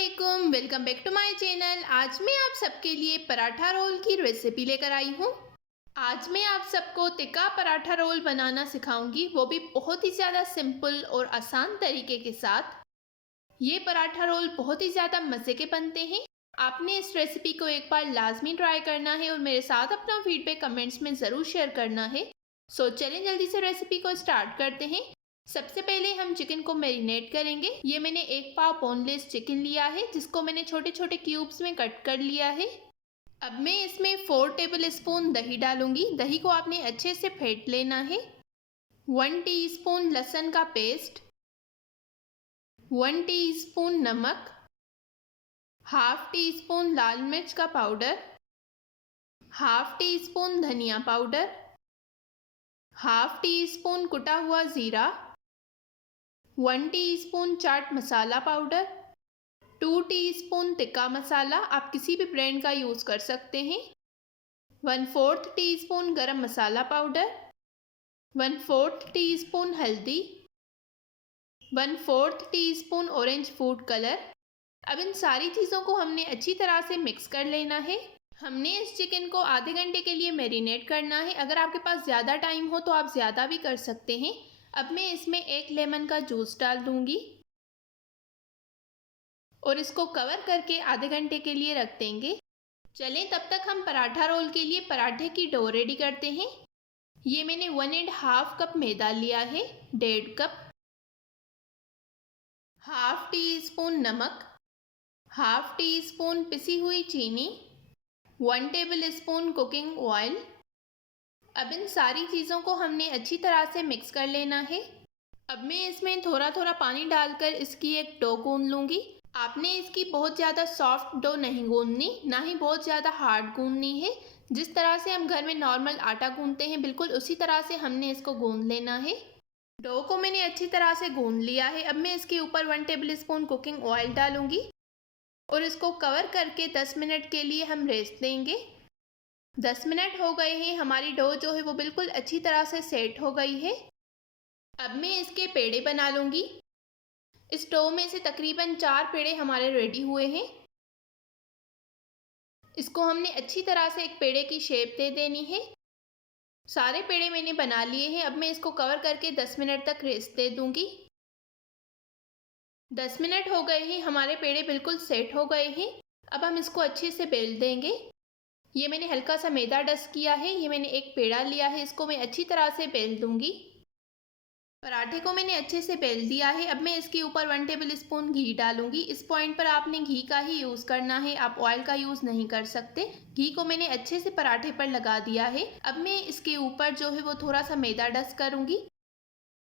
अस्सलामुअलैकुम, welcome back to my channel. आज मैं आप सबके लिए पराठा रोल की रेसिपी लेकर आई हूँ। आज मैं आप सबको तिक्का पराठा रोल बनाना सिखाऊंगी, वो भी बहुत ही ज़्यादा सिंपल और आसान तरीके के साथ। ये पराठा रोल बहुत ही ज़्यादा मज़े के बनते हैं। आपने इस रेसिपी को एक बार लाजमी ट्राई करना है और मेरे साथ अपना फीडबैक कमेंट्स में ज़रूर शेयर करना है। सो चलें जल्दी से रेसिपी को स्टार्ट करते हैं। सबसे पहले हम चिकन को मैरिनेट करेंगे। ये मैंने एक पाव बोनलेस चिकन लिया है, जिसको मैंने छोटे छोटे क्यूब्स में कट कर लिया है। अब मैं इसमें 4 टेबल स्पून दही डालूंगी। दही को आपने अच्छे से फेंट लेना है। 1 टीस्पून लहसुन का पेस्ट, 1 टीस्पून नमक, हाफ टी स्पून लाल मिर्च का पाउडर, हाफ टी स्पून धनिया पाउडर, हाफ टी स्पून कुटा हुआ ज़ीरा, 1 teaspoon chaat masala powder, 2 teaspoon तिक्का मसाला, आप किसी भी ब्रांड का यूज़ कर सकते हैं, 1/4 टीस्पून गरम मसाला पाउडर, 1/4 टीस्पून हल्दी, 1/4 टीस्पून ऑरेंज फूड कलर। अब इन सारी चीज़ों को हमने अच्छी तरह से मिक्स कर लेना है। हमने इस चिकन को आधे घंटे के लिए मैरिनेट करना है। अगर आपके पास ज़्यादा टाइम हो तो आप ज़्यादा भी कर सकते हैं। अब मैं इसमें 1 लेमन का जूस डाल दूंगी और इसको कवर करके आधे घंटे के लिए रख देंगे। चलें तब तक हम पराठा रोल के लिए पराठे की डो रेडी करते हैं। ये मैंने 1.5 कप मैदा लिया है, 1.5 कप, हाफ टी स्पून नमक, हाफ टी स्पून पिसी हुई चीनी, 1 टेबल स्पून कुकिंग ऑयल। अब इन सारी चीज़ों को हमने अच्छी तरह से मिक्स कर लेना है। अब मैं इसमें थोड़ा थोड़ा पानी डालकर इसकी एक डो गूंद लूँगी। आपने इसकी बहुत ज़्यादा सॉफ्ट डो नहीं गूंदनी, ना ही बहुत ज़्यादा हार्ड गूंदनी है। जिस तरह से हम घर में नॉर्मल आटा गूंदते हैं, बिल्कुल उसी तरह से हमने इसको गूंद लेना है। डो को मैंने अच्छी तरह से गूंद लिया है। अब मैं इसके ऊपर 1 टेबल स्पून कुकिंग ऑयल डालूँगी और इसको कवर करके 10 मिनट के लिए हम रेस्ट देंगे। 10 मिनट हो गए हैं, हमारी डो जो है वो बिल्कुल अच्छी तरह से सेट हो गई है। अब मैं इसके पेड़े बना लूँगी। इस डो में से तकरीबन 4 पेड़े हमारे रेडी हुए हैं। इसको हमने अच्छी तरह से एक पेड़े की शेप दे देनी है। सारे पेड़े मैंने बना लिए हैं। अब मैं इसको कवर करके 10 मिनट तक रेस्ट दे दूँगी। 10 मिनट हो गए हैं, हमारे पेड़े बिल्कुल सेट हो गए हैं। अब हम इसको अच्छे से बेल देंगे। ये मैंने हल्का सा मैदा डस्ट किया है। ये मैंने एक पेड़ा लिया है, इसको मैं अच्छी तरह से बेल दूंगी। पराठे को मैंने अच्छे से बेल दिया है। अब मैं इसके ऊपर 1 टेबल स्पून घी डालूंगी। इस पॉइंट पर आपने घी का ही यूज़ करना है, आप ऑयल का यूज़ नहीं कर सकते। घी को मैंने अच्छे से पराठे पर लगा दिया है। अब मैं इसके ऊपर जो है वो थोड़ा सा मैदा डस्ट करूँगी।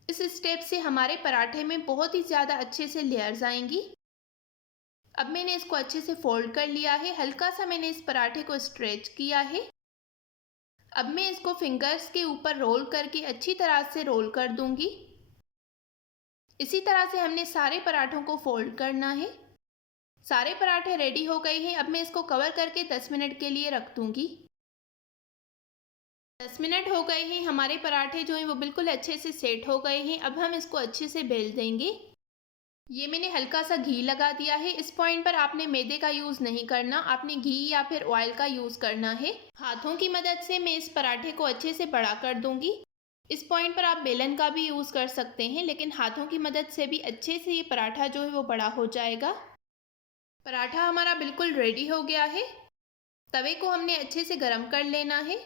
इस स्टेप से हमारे पराठे में बहुत ही ज़्यादा अच्छे से लेयर्स आएंगी। अब मैंने इसको अच्छे से फोल्ड कर लिया है। हल्का सा मैंने इस पराठे को स्ट्रेच किया है। अब मैं इसको फिंगर्स के ऊपर रोल करके अच्छी तरह से रोल कर दूंगी। इसी तरह से हमने सारे पराठों को फोल्ड करना है। सारे पराठे रेडी हो गए हैं। अब मैं इसको कवर करके 10 मिनट के लिए रख दूंगी। 10 मिनट हो गए हैं, हमारे पराठे जो हैं वो बिल्कुल अच्छे से सेट हो गए हैं। अब हम इसको अच्छे से बेल देंगे। ये मैंने हल्का सा घी लगा दिया है। इस पॉइंट पर आपने मैदे का यूज़ नहीं करना, आपने घी या फिर ऑयल का यूज़ करना है। हाथों की मदद से मैं इस पराठे को अच्छे से बड़ा कर दूंगी। इस पॉइंट पर आप बेलन का भी यूज़ कर सकते हैं, लेकिन हाथों की मदद से भी अच्छे से ये पराठा जो है वो बड़ा हो जाएगा। पराठा हमारा बिल्कुल रेडी हो गया है। तवे को हमने अच्छे से गर्म कर लेना है।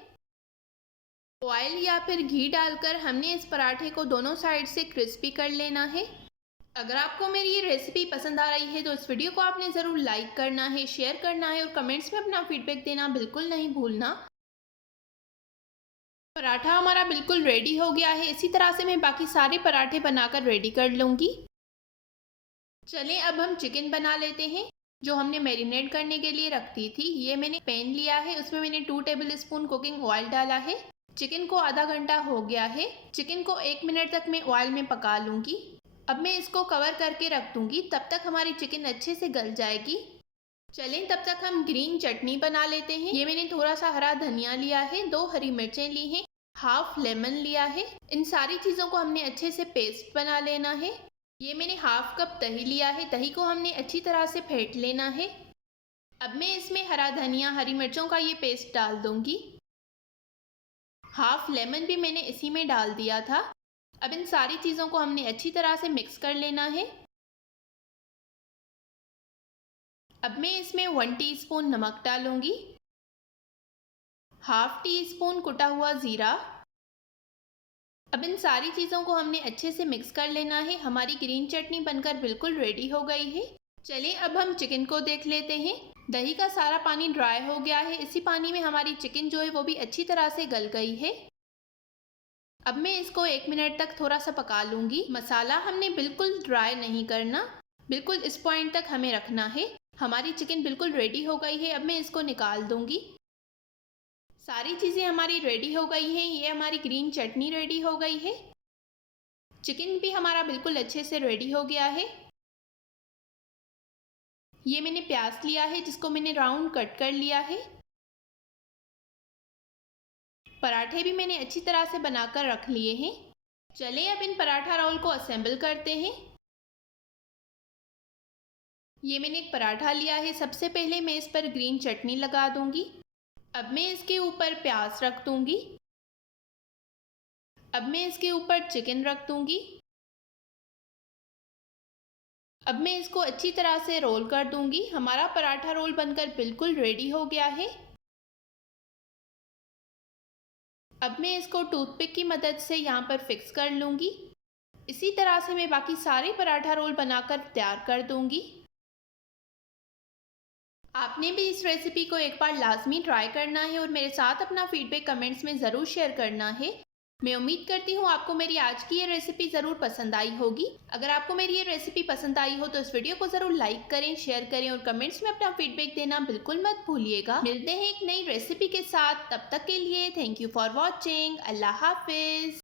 ऑयल या फिर घी डालकर हमने इस पराठे को दोनों साइड से क्रिस्पी कर लेना है। अगर आपको मेरी ये रेसिपी पसंद आ रही है तो इस वीडियो को आपने ज़रूर लाइक करना है, शेयर करना है और कमेंट्स में अपना फीडबैक देना बिल्कुल नहीं भूलना। पराठा हमारा बिल्कुल रेडी हो गया है। इसी तरह से मैं बाकी सारे पराठे बनाकर रेडी कर लूँगी। चलें अब हम चिकन बना लेते हैं, जो हमने मैरिनेट करने के लिए रख दी थी। ये मैंने पैन लिया है, उसमें मैंने 2 टेबल स्पून कुकिंग ऑयल डाला है। चिकन को आधा घंटा हो गया है। चिकन को 1 मिनट तक मैं ऑयल में पका लूँगी। अब मैं इसको कवर करके रख दूँगी, तब तक हमारी चिकन अच्छे से गल जाएगी। चलें तब तक हम ग्रीन चटनी बना लेते हैं। ये मैंने थोड़ा सा हरा धनिया लिया है, 2 हरी मिर्चें ली हैं, हाफ लेमन लिया है। इन सारी चीज़ों को हमने अच्छे से पेस्ट बना लेना है। ये मैंने हाफ कप दही लिया है। दही को हमने अच्छी तरह से फेंट लेना है। अब मैं इसमें हरा धनिया, हरी मिर्चों का ये पेस्ट डाल दूंगी। हाफ लेमन भी मैंने इसी में डाल दिया था। अब इन सारी चीज़ों को हमने अच्छी तरह से मिक्स कर लेना है। अब मैं इसमें 1 टीस्पून नमक डालूंगी, हाफ टी स्पून कुटा हुआ ज़ीरा। अब इन सारी चीज़ों को हमने अच्छे से मिक्स कर लेना है। हमारी ग्रीन चटनी बनकर बिल्कुल रेडी हो गई है। चलिए अब हम चिकन को देख लेते हैं। दही का सारा पानी ड्राई हो गया है। इसी पानी में हमारी चिकन जो है वो भी अच्छी तरह से गल गई है। अब मैं इसको 1 मिनट तक थोड़ा सा पका लूँगी। मसाला हमने बिल्कुल ड्राई नहीं करना, बिल्कुल इस पॉइंट तक हमें रखना है। हमारी चिकन बिल्कुल रेडी हो गई है। अब मैं इसको निकाल दूँगी। सारी चीज़ें हमारी रेडी हो गई हैं। ये हमारी ग्रीन चटनी रेडी हो गई है। चिकन भी हमारा बिल्कुल अच्छे से रेडी हो गया है। ये मैंने प्याज लिया है जिसको मैंने राउंड कट कर लिया है। पराठे भी मैंने अच्छी तरह से बनाकर रख लिए हैं। चलिए अब इन पराठा रोल को असेंबल करते हैं। ये मैंने एक पराठा लिया है। सबसे पहले मैं इस पर ग्रीन चटनी लगा दूंगी। अब मैं इसके ऊपर प्याज रख दूंगी। अब मैं इसके ऊपर चिकन रख दूंगी। अब मैं इसको अच्छी तरह से रोल कर दूंगी। हमारा पराठा रोल बनकर बिल्कुल रेडी हो गया है। अब मैं इसको टूथपिक की मदद से यहाँ पर फिक्स कर लूँगी। इसी तरह से मैं बाकी सारे पराठा रोल बनाकर तैयार कर दूँगी। आपने भी इस रेसिपी को एक बार लाजमी ट्राई करना है और मेरे साथ अपना फीडबैक कमेंट्स में ज़रूर शेयर करना है। मैं उम्मीद करती हूँ आपको मेरी आज की ये रेसिपी ज़रूर पसंद आई होगी। अगर आपको मेरी ये रेसिपी पसंद आई हो तो इस वीडियो को ज़रूर लाइक करें, शेयर करें और कमेंट्स में अपना फीडबैक देना बिल्कुल मत भूलिएगा। मिलते हैं एक नई रेसिपी के साथ, तब तक के लिए थैंक यू फॉर वॉचिंग। अल्लाह हाफिज़।